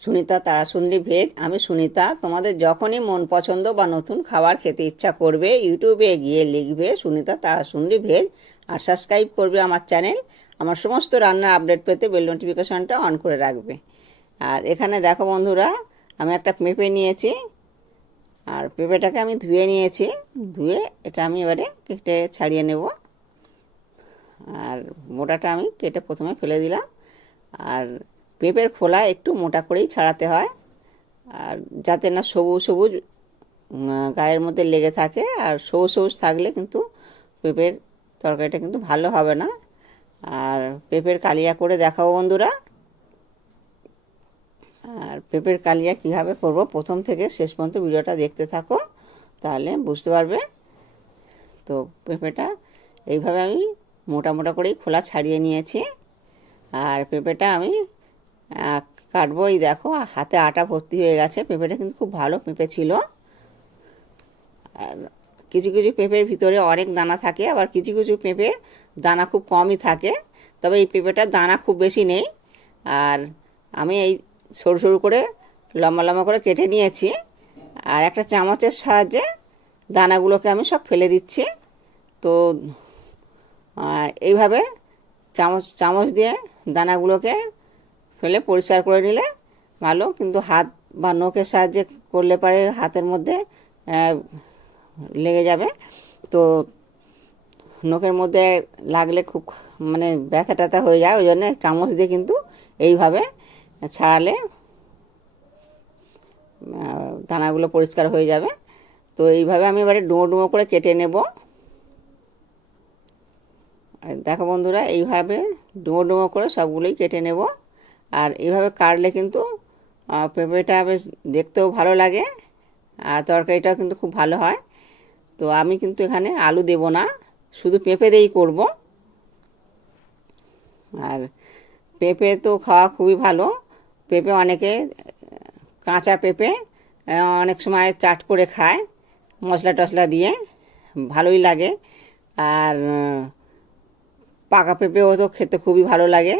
Sunita Tarasundari veg আমি সুনিতা, তোমাদের যখনই মন পছন্দ বা নতুন খাবার খেতে ইচ্ছা করবে ইউটিউবে গিয়ে লিখবে, সুনিতা তারাসুন্দরী ভেজ আর সাবস্ক্রাইব করবে আমার চ্যানেল আমার সমস্ত রান্নার আপডেট পেতে বেল নোটিফিকেশনটা অন করে রাখবে। আর এখানে দেখো বন্ধুরা, আমি একটা পেঁপে নিয়েছি। আর পেঁপেটাকে আমি ধুয়ে নিয়েছি। ধুয়ে এটা আমি এবারে কেটে ছাড়িয়ে নেব। আর মোটাটা আমি কেটে প্রথমে ফেলে দিলাম। আর পেঁপের খোলা একটু মোটা করেই ছাড়াতে হয়। আর যাতে না সবুজ সবুজ গায়ের মধ্যে লেগে থাকে। আর সবুজ সবুজ থাকলে কিন্তু পেঁপের তরকারিটা কিন্তু ভালো হবে না। আর পেঁপের কালিয়া করে দেখাবো বন্ধুরা। আর পেঁপের কালিয়া কীভাবে করব প্রথম থেকে শেষ পর্যন্ত ভিডিওটা দেখতে থাকো, তাহলে বুঝতে পারবে। তো পেঁপেটা এইভাবে আমি মোটা মোটা করেই খোলা ছাড়িয়ে নিয়েছি। আর পেঁপেটা আমি কাটবো এই দেখো হাতে আটা ভর্তি হয়ে গেছে, পেঁপেটা কিন্তু খুব ভালো পেঁপে ছিল। আর কিছু কিছু পেঁপের ভিতরে অনেক দানা থাকে, আবার কিছু কিছু পেঁপের দানা খুব কমই থাকে, তবে এই পেঁপেটার দানা খুব বেশি নেই। আর আমি এই সরু সরু করে, লম্বা লম্বা করে কেটে নিয়েছি, আর একটা চামচের সাহায্যে দানাগুলোকে আমি সব ফেলে দিচ্ছি। তো এইভাবে চামচ চামচ দিয়ে দানাগুলোকে ফেলে পরিষ্কার করে নিলে ভালো, কিন্তু হাত বা নখের সাহায্যে করলে পারে হাতের মধ্যে লেগে যাবে। তো নখের মধ্যে লাগলে খুব মানে ব্যথা ট্যাথা হয়ে যায়, ওই জন্য চামচ দিয়ে কিন্তু এইভাবে ছাড়ালে দানাগুলো পরিষ্কার হয়ে যাবে। তো এইভাবে আমি এবারে ডুমো ডুমো করে কেটে নেব। দেখো বন্ধুরা, এইভাবে ডুমো ডুমো করে সবগুলোই কেটে নেব। আর এভাবে কাটলে কিন্তু পেঁপেটা বেশ দেখতেও ভালো লাগে, আর তরকারিটাও কিন্তু খুব ভালো হয়। তো আমি কিন্তু এখানে আলু দেব না, শুধু পেঁপে দিয়েই করব। আর পেঁপে তো খাওয়া খুবই ভালো, পেঁপে অনেকে, কাঁচা পেঁপে অনেক সময় চাট করে খায়, মশলা টশলা দিয়ে, ভালোই লাগে। আর পাকা পেঁপেও তো খেতে খুবই ভালো লাগে,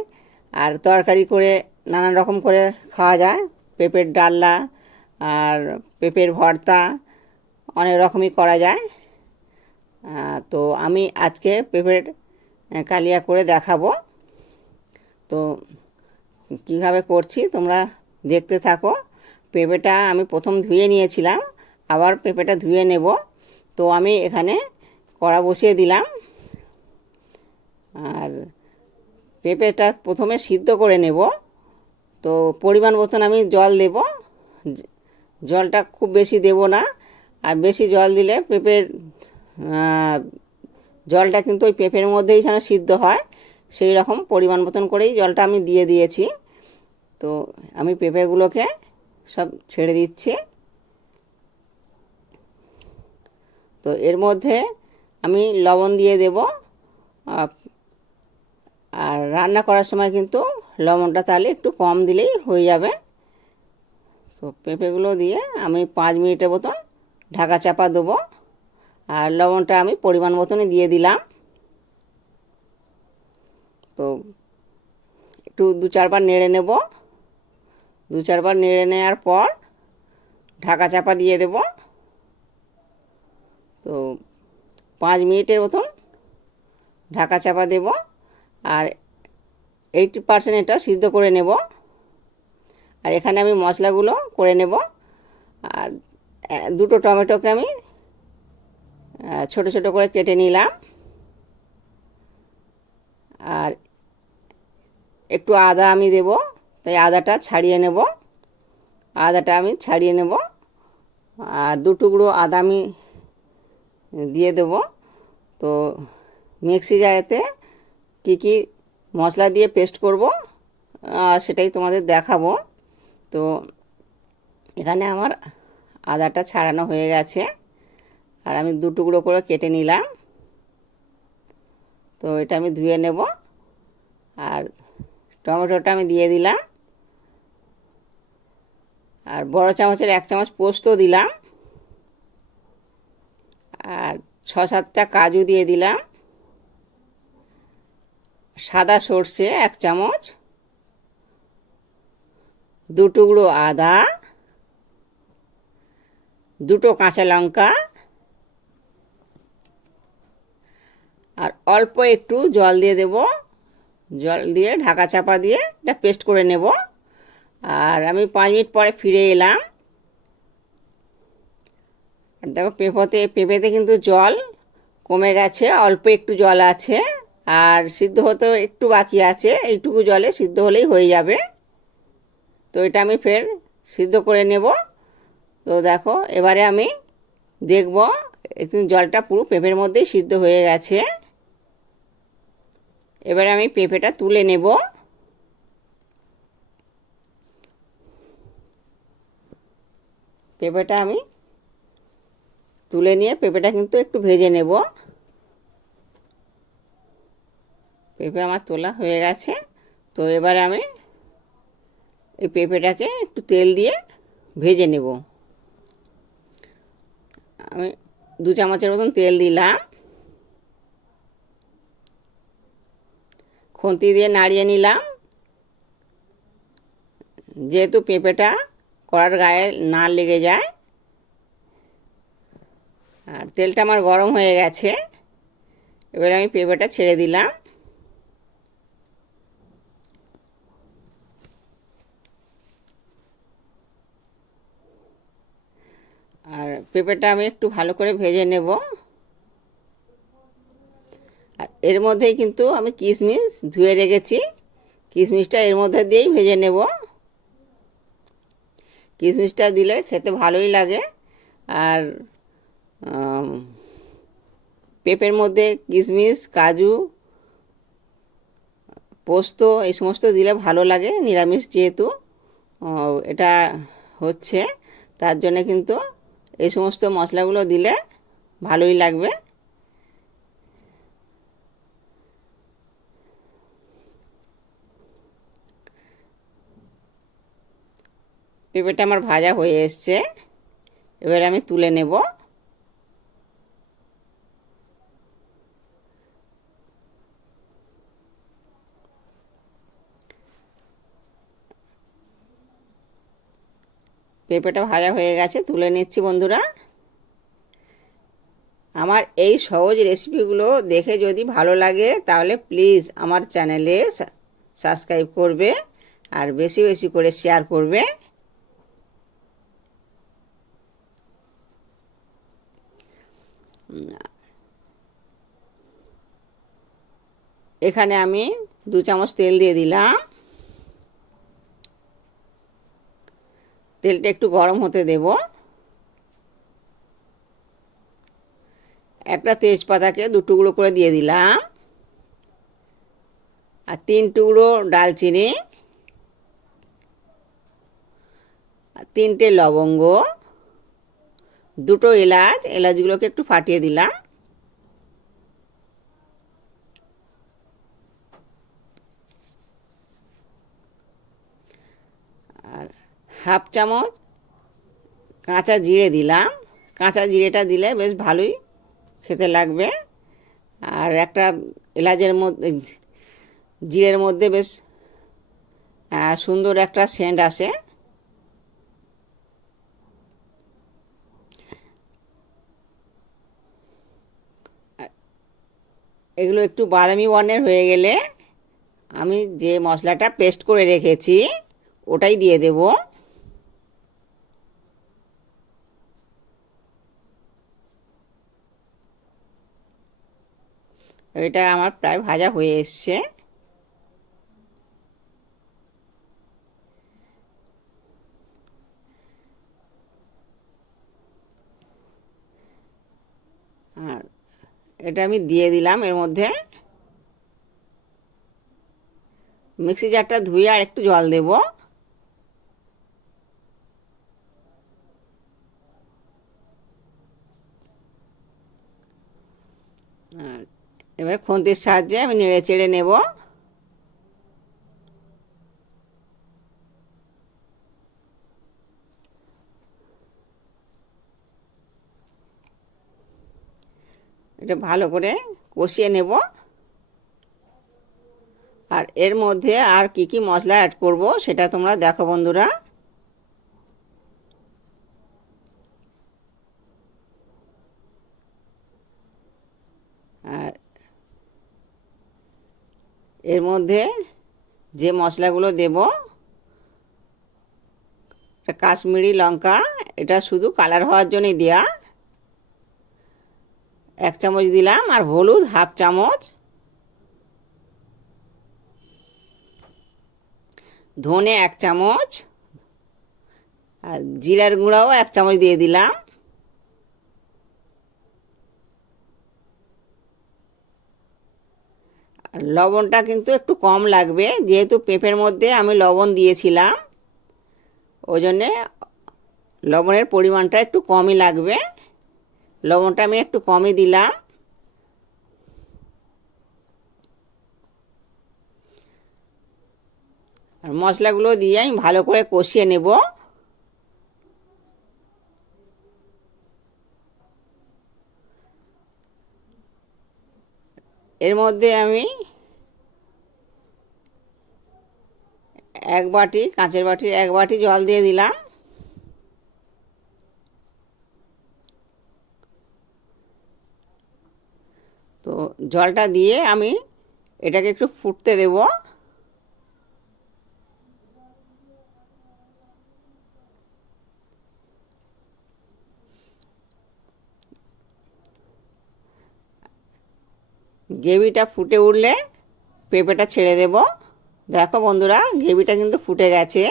আর তরকারি করে নানান রকম করে খাওয়া যায়। পেঁপের ডালনা আর পেঁপের ভর্তা অনেক রকমই করা যায়। তো আমি আজকে পেঁপের কালিয়া করে দেখাবো। তো কীভাবে করছি তোমরা দেখতে থাকো। পেঁপেটা আমি প্রথম ধুয়ে নিয়েছিলাম, আবার পেঁপেটা ধুয়ে নেব। তো আমি এখানে কড়া বসিয়ে দিলাম। আর পেঁপেটা প্রথমে সিদ্ধ করে নেব। তো পরিমাণ মতন আমি জল দেব। জলটা খুব বেশি দেব না। আর বেশি জল দিলে পেঁপের জলটা কিন্তু ওই পেঁপের মধ্যেই যেন সিদ্ধ হয়, সেই রকম পরিমাণ মতন করেই জলটা আমি দিয়ে দিয়েছি। তো আমি পেঁপেগুলোকে সব ছেড়ে দিচ্ছি। তো এর মধ্যে আমি লবণ দিয়ে দেব। আর রান্না করার সময় কিন্তু লবণটা তাহলে একটু কম দিলেই হয়ে যাবে। তো পেঁপেগুলো দিয়ে আমি পাঁচ মিনিটের মতন ঢাকা চাপা দেবো। আর লবণটা আমি পরিমাণ মতনই দিয়ে দিলাম। তো একটু দু চারবার নেড়ে নেব। দু চারবার নেড়ে নেওয়ার পর ঢাকা চাপা দিয়ে দেব। তো পাঁচ মিনিটের মতন ঢাকা চাপা দেব। আর এইটি পার্সেন্ট এটা সিদ্ধ করে নেব। আর এখানে আমি মশলাগুলো করে নেব। আর দুটো টমেটোকে আমি ছোট ছোট করে কেটে নিলাম। আর একটু আদা আমি দেব, তাই আদাটা ছাড়িয়ে নেব। আদাটা আমি ছাড়িয়ে নেব। আর দু টুকরো আদা আমি দিয়ে দেব। তো মিক্সি জারেতে কী কী মশলা দিয়ে পেস্ট করব, আর সেটাই তোমাদের দেখাবো। তো এখানে আমার আদাটা ছাড়ানো হয়ে গেছে, আর আমি দু টুকরো করে কেটে নিলাম। তো এটা আমি ধুয়ে নেব, আর টমেটোটা আমি দিয়ে দিলাম। আর বড় চামচের এক চামচ পোস্ত দিলাম। আর ছ সাতটা কাজু দিয়ে দিলাম। সাদা সর্ষে এক চামচ, দু টুকরো আদা, দুটো কাঁচা লঙ্কা, আর অল্প একটু জল দিয়ে দেব। জল দিয়ে ঢাকা চাপা দিয়ে এটা পেস্ট করে নেব। আর আমি পাঁচ মিনিট পরে ফিরে এলাম। আর দেখো পেঁপোতে, পেঁপেতে কিন্তু জল কমে গেছে, অল্প একটু জল আছে। আর সিদ্ধ হতে একটু বাকি আছে, এইটুকু জলে সিদ্ধ হলেই হয়ে যাবে। তো এটা আমি ফের সিদ্ধ করে নেব। তো দেখো, এবারে আমি দেখব একটু জলটা পুরো পেঁপের মধ্যেই সিদ্ধ হয়ে গেছে। এবারে আমি পেঁপেটা তুলে নেব। পেঁপেটা আমি তুলে নিয়ে পেঁপেটা কিন্তু একটু ভেজে নেব। পেঁপে আমার তোলা হয়ে গেছে। তো এবার আমি এই পেঁপেটাকে একটু তেল দিয়ে ভেজে নেব। আমি দু চামচের মতন তেল দিলাম। খুন্তি দিয়ে নাড়িয়ে নিলাম। যেহেতু পেঁপেটা কড়ার গায়ে না লেগে যায়, আর তেলটা আমার গরম হয়ে গেছে, এবার আমি পেঁপেটা ছেড়ে দিলাম। আর পেঁপেটা আমি একটু ভালো করে ভেজে নেব। আর এর মধ্যেই কিন্তু আমি কিশমিশ ধুয়ে রেখেছি। কিশমিশটা এর মধ্যে দিয়েই ভেজে নেব। কিশমিশটা দিলে খেতে ভালোই লাগে। আর পেঁপের মধ্যে কিশমিশ, কাজু, পোস্ত এই সমস্ত দিলে ভালো লাগে, নিরামিষ যেহেতু এটা হচ্ছে। তার জন্য কিন্তু এই সমস্ত মশলাগুলো দিলে ভালোই লাগবে। পেঁপেটা আমার ভাজা হয়ে এসছে। এবার আমি তুলে নেব। পেঁপেটা ভাজা হয়ে গেছে, তুলে নিচ্ছি বন্ধুরা। আমার এই সহজ রেসিপিগুলো দেখে যদি ভালো লাগে, তাহলে প্লিজ আমার চ্যানেলে সাবস্ক্রাইব করবে আর বেশি বেশি করে শেয়ার করবে। এখানে আমি দু চামচ তেল দিয়ে দিলাম। তেলটা একটু গরম হতে দেব। একটা তেজপাতাকে দু টুকরো করে দিয়ে দিলাম। আর তিন টুকরো ডালচিনি। আর তিনটে লবঙ্গ। দুটো এলাচ, এলাচগুলোকে একটু ফাটিয়ে দিলাম। হাফ চামচ কাঁচা জিরে দিলাম। কাঁচা জিরেটা দিলে বেশ ভালোই খেতে লাগবে। আর একটা এলাচের মধ্যে জিরের মধ্যে বেশ সুন্দর একটা সেন্ট আসে। এগুলো একটু বাদামি বর্ণের হয়ে গেলে আমি যে মশলাটা পেস্ট করে রেখেছি, ওটাই দিয়ে দেব। এটা আমার প্রায় ভাজা হয়ে এসছে। আর এটা আমি দিয়ে দিলাম এর মধ্যে। মিক্সি জারটা ধুয়ে আর একটু জল দেব আর এবার খুন্তির সাহায্যে আমি নেড়ে চেড়ে নেব। এটা ভালো করে কষিয়ে নেব। আর এর মধ্যে আর কি কি মশলা অ্যাড করব সেটা তোমরা দেখো বন্ধুরা। এর মধ্যে যে মশলাগুলো দেব কাশ্মীরি লঙ্কা, এটা শুধু কালার হওয়ার জন্যই দেয়া। এক চামচ দিলাম আর হলুদ হাফ চামচ। ধনে এক চামচ। আর জিরার গুঁড়াও এক চামচ দিয়ে দিলাম। লবণটা কিন্তু একটু কম লাগবে, যেহেতু পেঁপের মধ্যে আমি লবণ দিয়েছিলাম। ওই জন্যে লবণের পরিমাণটা একটু কমই লাগবে। লবণটা আমি একটু কমই দিলাম। আর মশলাগুলো দিয়ে আমি ভালো করে কষিয়ে নেব। এর মধ্যে আমি এক বাটি, কাঁচের বাটির এক বাটি জল দিয়ে দিলাম। তো জলটা দিয়ে আমি এটাকে একটু ফুটতে দেব। গ্রেভিটা ফুটে উঠলে পেঁপেটা ছেড়ে দেব। দেখো বন্ধুরা, গ্রেভিটা কিন্তু ফুটে গেছে।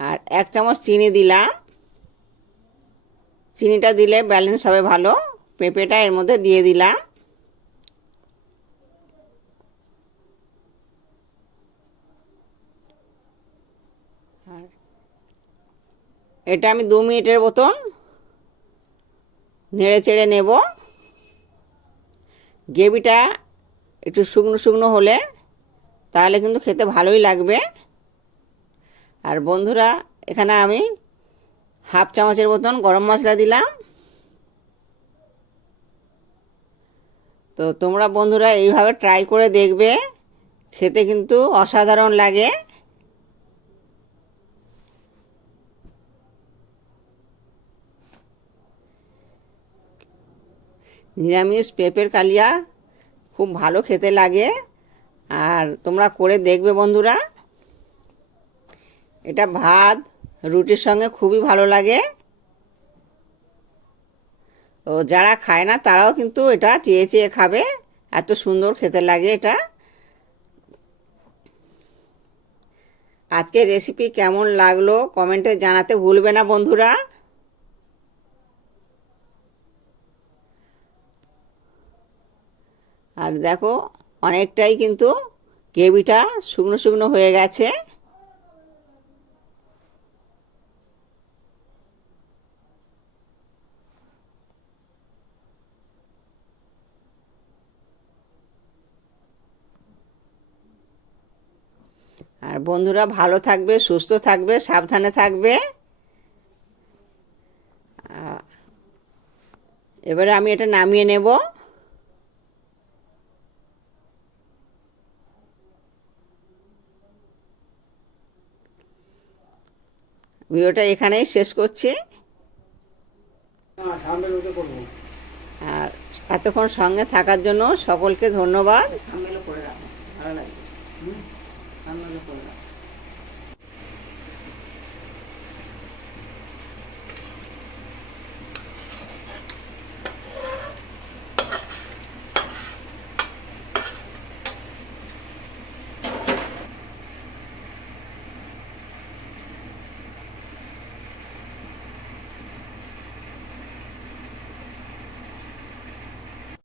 আর এক চামচ চিনি দিলাম। চিনিটা দিলে ব্যালেন্স হবে ভালো। পেঁপেটা এর মধ্যে দিয়ে দিলাম। আর এটা আমি দু মিনিটের মতন নেড়ে চেড়ে নেব। গ্রেভিটা একটু শুকনো শুকনো হলে তাহলে কিন্তু খেতে ভালোই লাগবে। আর বন্ধুরা, এখানে আমি হাফ চামচের মতন গরম মশলা দিলাম। তো তোমরা বন্ধুরা এইভাবে ট্রাই করে দেখবে, খেতে কিন্তু অসাধারণ লাগে। নিরামিষ পেঁপের কালিয়া খুব ভালো খেতে লাগে। আর তোমরা করে দেখবে বন্ধুরা। এটা ভাত, রুটির সঙ্গে খুবই ভালো লাগে। ও যারা খায় না, তারাও কিন্তু এটা চেয়ে চেয়ে খাবে। এত সুন্দর খেতে লাগে এটা। আজকে রেসিপি কেমন লাগল কমেন্টে জানাতে ভুলবে না বন্ধুরা। আর দেখো, অনেকটাই কিন্তু গ্রেভিটা শুকনো শুকনো হয়ে গেছে। আর বন্ধুরা, ভালো থাকবে, সুস্থ থাকবে, সাবধানে থাকবে। এবারে আমি এটা নামিয়ে নেব। ভিডিওটা এখানেই শেষ করছি। আর এতক্ষণ সঙ্গে থাকার জন্য সকলকে ধন্যবাদ। ভালো